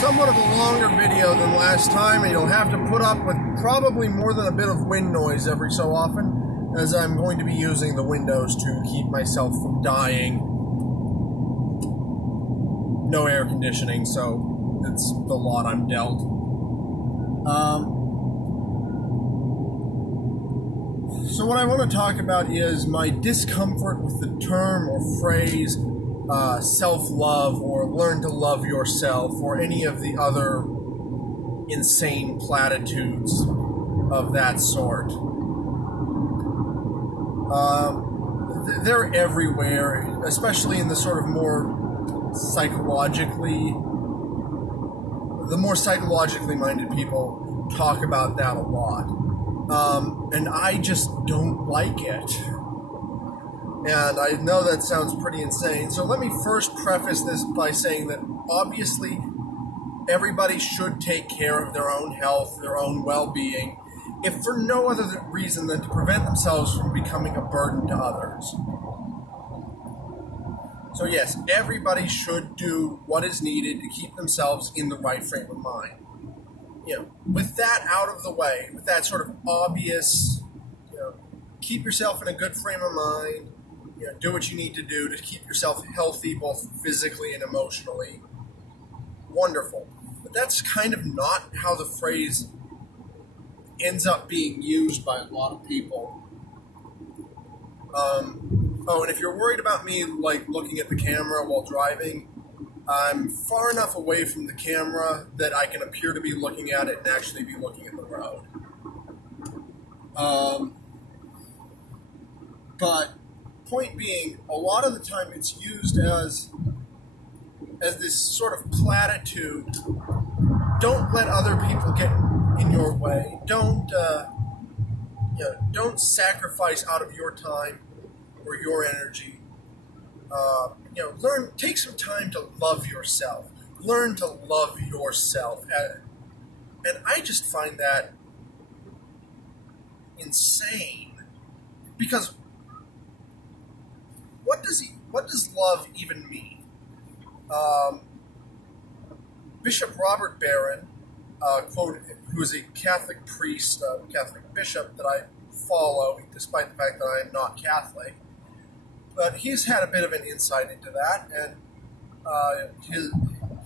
somewhat of a longer video than last time, and you'll have to put up with probably more than a bit of wind noise every so often, as I'm going to be using the windows to keep myself from dying. No air conditioning, so it's the lot I'm dealt. So what I want to talk about is my discomfort with the term or phrase self-love, or learn to love yourself, or any of the other insane platitudes of that sort. They're everywhere, especially in the sort of more psychologically minded people talk about that a lot. And I just don't like it. And I know that sounds pretty insane. So let me first preface this by saying that obviously everybody should take care of their own health, their own well-being, if for no other reason than to prevent themselves from becoming a burden to others. So yes, everybody should do what is needed to keep themselves in the right frame of mind. You know, with that out of the way, with that sort of obvious, keep yourself in a good frame of mind, do what you need to do to keep yourself healthy, both physically and emotionally. Wonderful. But that's kind of not how the phrase ends up being used by a lot of people. Oh, and if you're worried about me, looking at the camera while driving, I'm far enough away from the camera that I can appear to be looking at it and actually be looking at the road. But point being, a lot of the time it's used as this sort of platitude. Don't let other people get in your way. Don't sacrifice out of your time or your energy. Take some time to love yourself. Learn to love yourself. And I just find that insane. Because what does love even mean? Bishop Robert Barron, who is a Catholic priest, Catholic bishop that I follow, despite the fact that I am not Catholic, but he's had a bit of an insight into that, and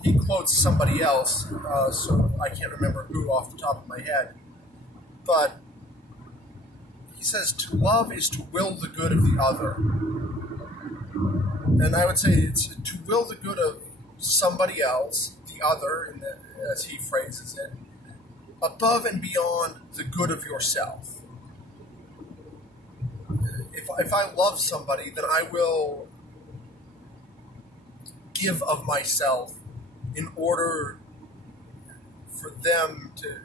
he quotes somebody else, so I can't remember who off the top of my head, but he says, to love is to will the good of the other. And I would say it's to will the good of somebody else, the other, as he phrases it, above and beyond the good of yourself. If I love somebody, then I will give of myself in order for them to,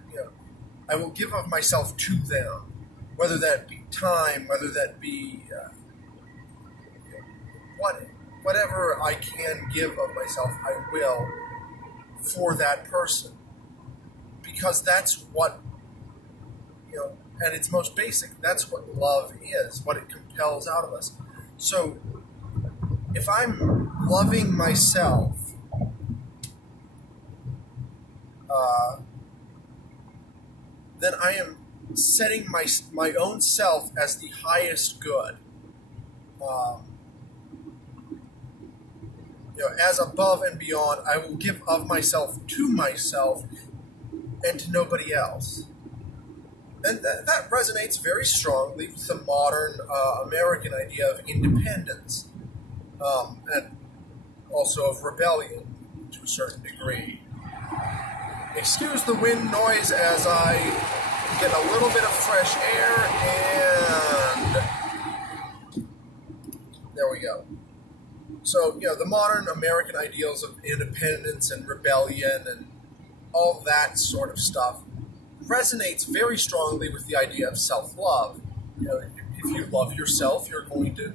I will give of myself to them, whether that be time, whether that be whatever I can give of myself, I will for that person. Because that's what, at its most basic, that's what love is, what it compels out of us. So, if I'm loving myself, then I am setting my own self as the highest good. As above and beyond, I will give of myself to myself and to nobody else. And that resonates very strongly with the modern American idea of independence, and also of rebellion to a certain degree. Excuse the wind noise as I get a little bit of fresh air, and there we go. So, the modern American ideals of independence and rebellion and all that sort of stuff resonates very strongly with the idea of self-love. If you love yourself, you're going to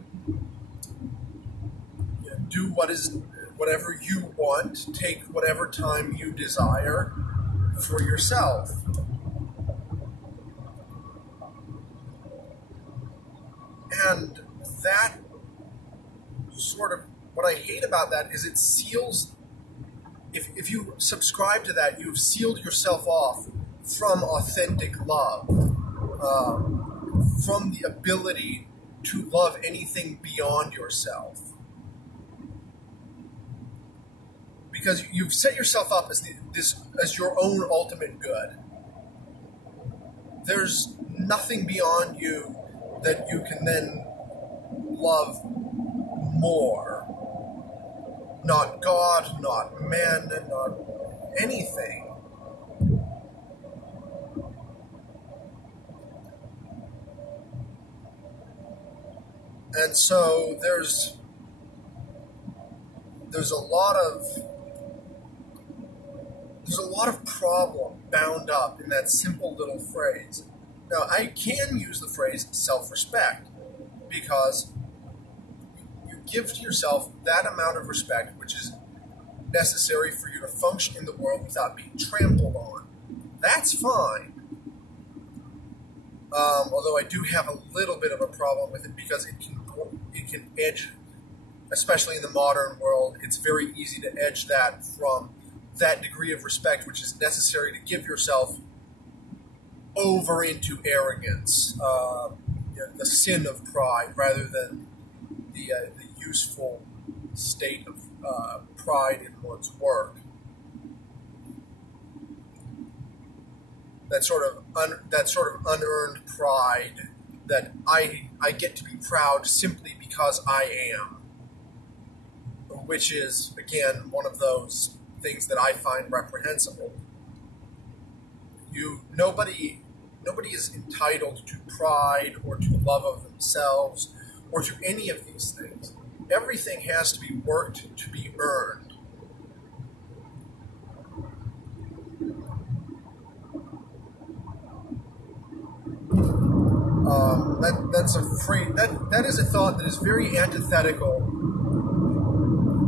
do whatever you want, take whatever time you desire for yourself. And that sort of, what I hate about that is it seals if you subscribe to that, you've sealed yourself off from authentic love, from the ability to love anything beyond yourself. Because you've set yourself up as your own ultimate good. There's nothing beyond you that you can then love more. Not God, not men, not anything. And so there's a lot of problem bound up in that simple little phrase. Now, I can use the phrase self-respect because you give to yourself that amount of respect which is necessary for you to function in the world without being trampled on. That's fine. Although I do have a little bit of a problem with it because it can edge, especially in the modern world, it's very easy to edge that from that degree of respect which is necessary to give yourself over into arrogance, the sin of pride, rather than the useful state of pride in one's work. That sort of unearned pride that I get to be proud simply because I am, which is again one of those things that I find reprehensible. Nobody is entitled to pride or to love of themselves or to any of these things. Everything has to be worked to be earned. That is a thought that is very antithetical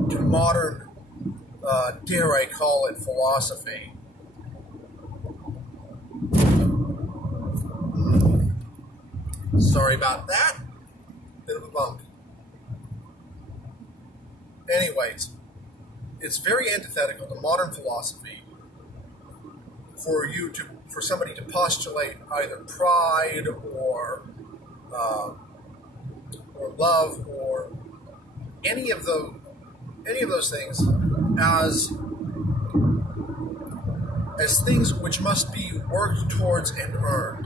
to modern, dare I call it, philosophy. Sorry about that. Bit of a bump. Anyways, it's very antithetical to modern philosophy for somebody to postulate either pride or love or any of those things as things which must be worked towards and earned.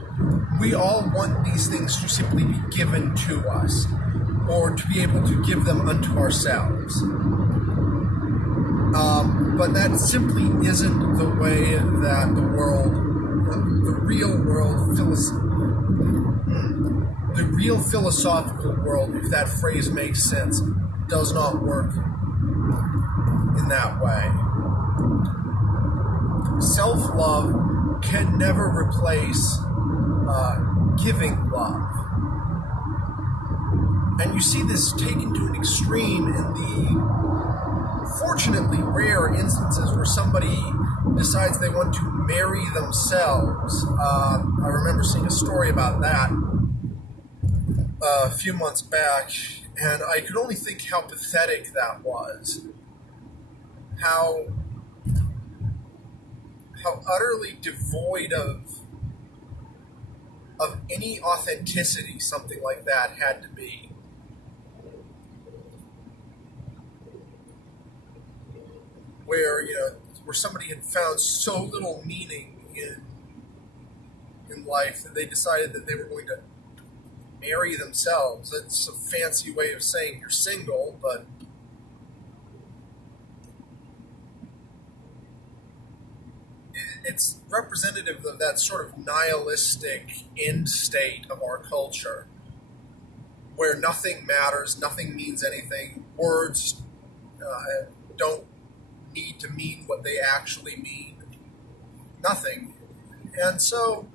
We all want these things to simply be given to us, or to be able to give them unto ourselves. But that simply isn't the way that the real philosophical world, if that phrase makes sense, does not work in that way. Self-love can never replace giving love. And you see this taken to an extreme in the fortunately rare instances where somebody decides they want to marry themselves. I remember seeing a story about that a few months back, and I could only think how pathetic that was. How utterly devoid of any authenticity something like that had to be. Where somebody had found so little meaning in life that they decided that they were going to marry themselves. That's a fancy way of saying you're single, but it's representative of that sort of nihilistic end state of our culture, where nothing matters, nothing means anything, words don't need to mean what they actually mean, nothing. And so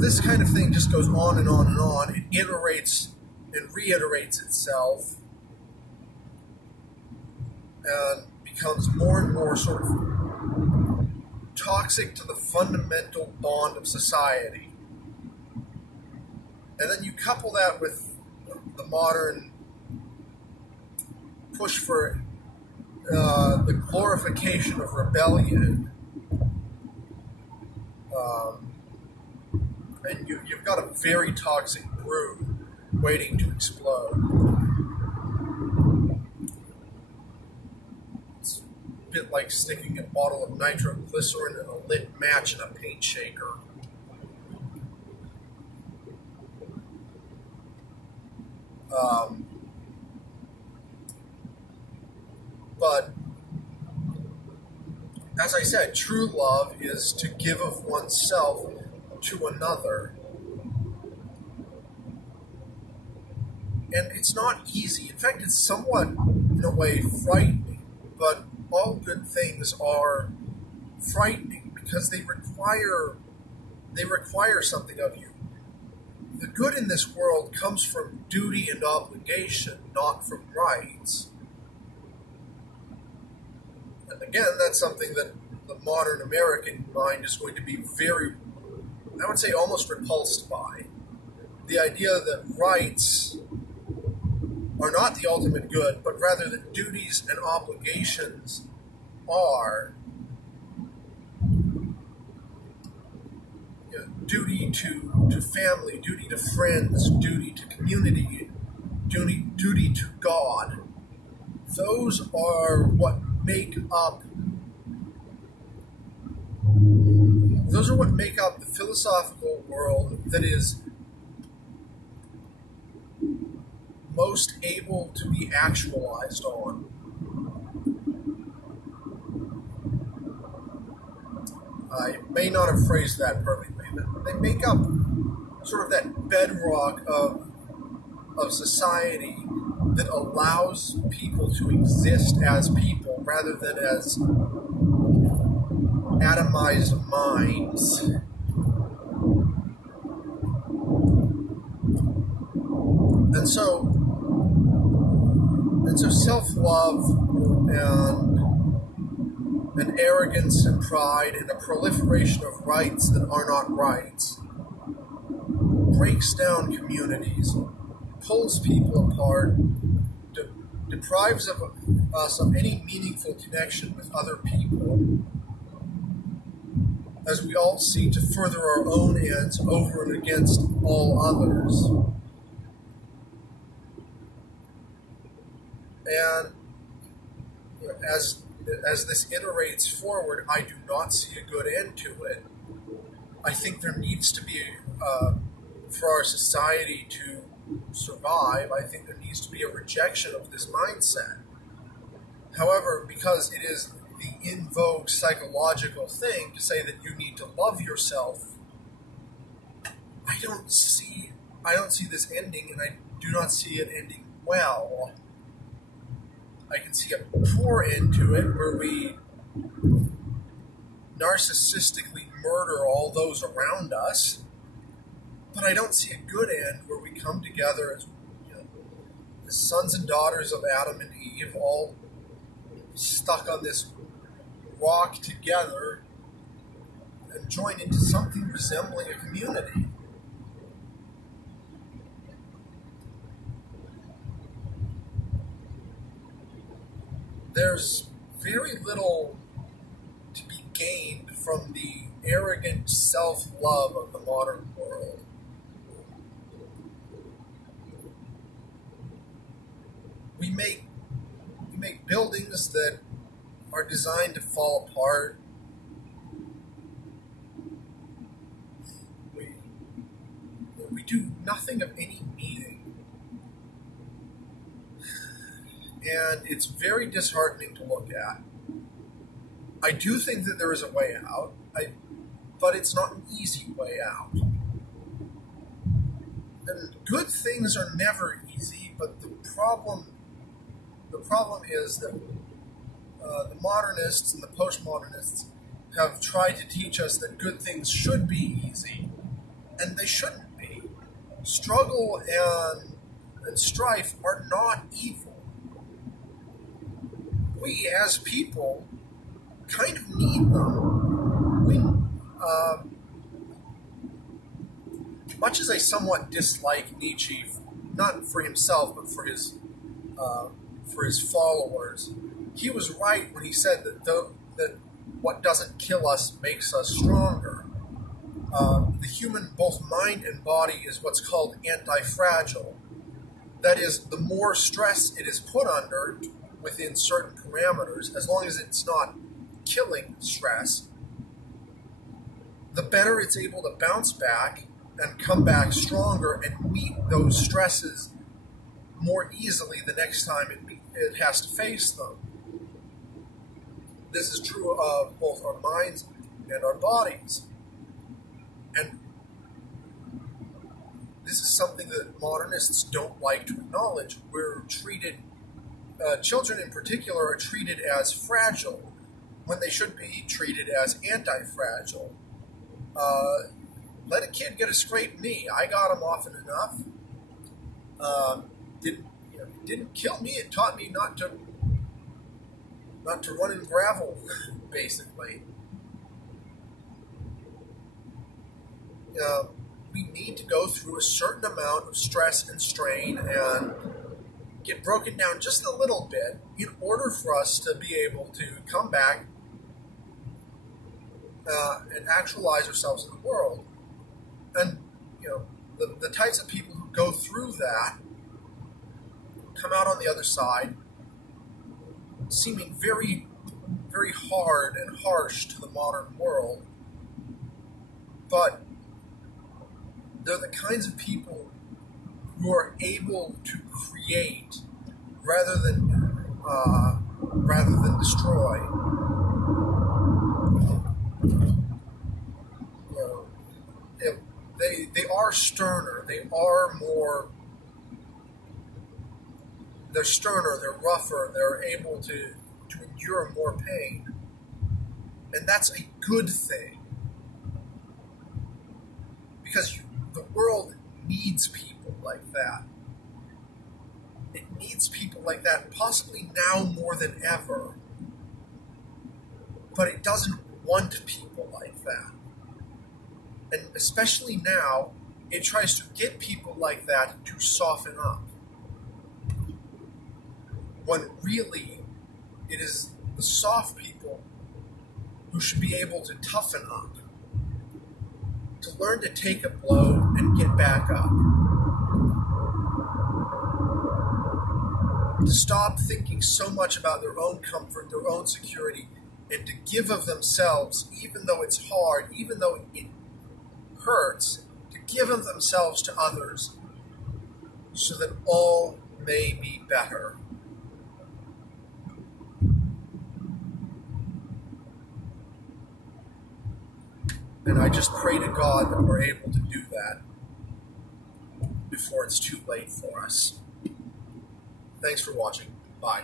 this kind of thing just goes on and on and on. It iterates and reiterates itself and becomes more and more sort of toxic to the fundamental bond of society. And then you couple that with the modern push for the glorification of rebellion, and you've got a very toxic brew waiting to explode. It's a bit like sticking a bottle of nitroglycerin and a lit match in a paint shaker. But as I said, true love is to give of oneself to another. And it's not easy. In fact, it's somewhat, in a way, frightening. But all good things are frightening because they require something of you. The good in this world comes from duty and obligation, not from rights. And again, that's something that the modern American mind is going to be very, I would say, almost repulsed by. The idea that rights are not the ultimate good, but rather that duties and obligations are. Duty to family, duty to friends, duty to community, duty to God. Those are what make up the philosophical world that is most able to be actualized on. I may not have phrased that perfectly, but they make up sort of that bedrock of society that allows people to exist as people rather than as atomized minds. And so self-love and arrogance and pride and a proliferation of rights that are not rights breaks down communities, pulls people apart, deprives us of any meaningful connection with other people, as we all seek to further our own ends over and against all others. And as this iterates forward, I do not see a good end to it. I think there needs to be, for our society to survive, I think there needs to be a rejection of this mindset. However, because it is the in vogue psychological thing to say that you need to love yourself, I don't see this ending, and I do not see it ending well. I can see a poor end to it where we narcissistically murder all those around us, but I don't see a good end where we come together as, as sons and daughters of Adam and Eve, all stuck on this rock together and join into something resembling a community. There's very little to be gained from the arrogant self-love of the modern world. We make buildings that are designed to fall apart. We do nothing of any meaning. And it's very disheartening to look at. I do think that there is a way out, but it's not an easy way out. And good things are never easy, but the problem is that the modernists and the postmodernists have tried to teach us that good things should be easy, and they shouldn't be. Struggle and strife are not evil. We, as people, kind of need them. Much as I somewhat dislike Nietzsche, not for himself, but for his for his followers. He was right when he said that what doesn't kill us makes us stronger. The human, both mind and body, is what's called anti-fragile. That is, the more stress it is put under within certain parameters, as long as it's not killing stress, the better it's able to bounce back and come back stronger and meet those stresses more easily the next time it has to face them. This is true of both our minds and our bodies. And this is something that modernists don't like to acknowledge. We're treated, children in particular, are treated as fragile when they should be treated as anti-fragile. Let a kid get a scraped knee. I got them often enough. Didn't kill me. It taught me not to run in gravel, basically. We need to go through a certain amount of stress and strain and get broken down just a little bit in order for us to be able to come back and actualize ourselves in the world. And, the types of people who go through that come out on the other side seeming very, very hard and harsh to the modern world, but they're the kinds of people who are able to create rather than destroy. They are sterner. They are more. They're sterner. They're rougher. They're able to endure more pain, and that's a good thing because the world needs people like that. It needs people like that, possibly now more than ever. But it doesn't want people like that. And especially now, it tries to get people like that to soften up. When really, it is the soft people who should be able to toughen up, to learn to take a blow and get back up. To stop thinking so much about their own comfort, their own security, and to give of themselves, even though it's hard, even though it hurts, to give of themselves to others so that all may be better. And I just pray to God that we're able to do that before it's too late for us. Thanks for watching. Bye.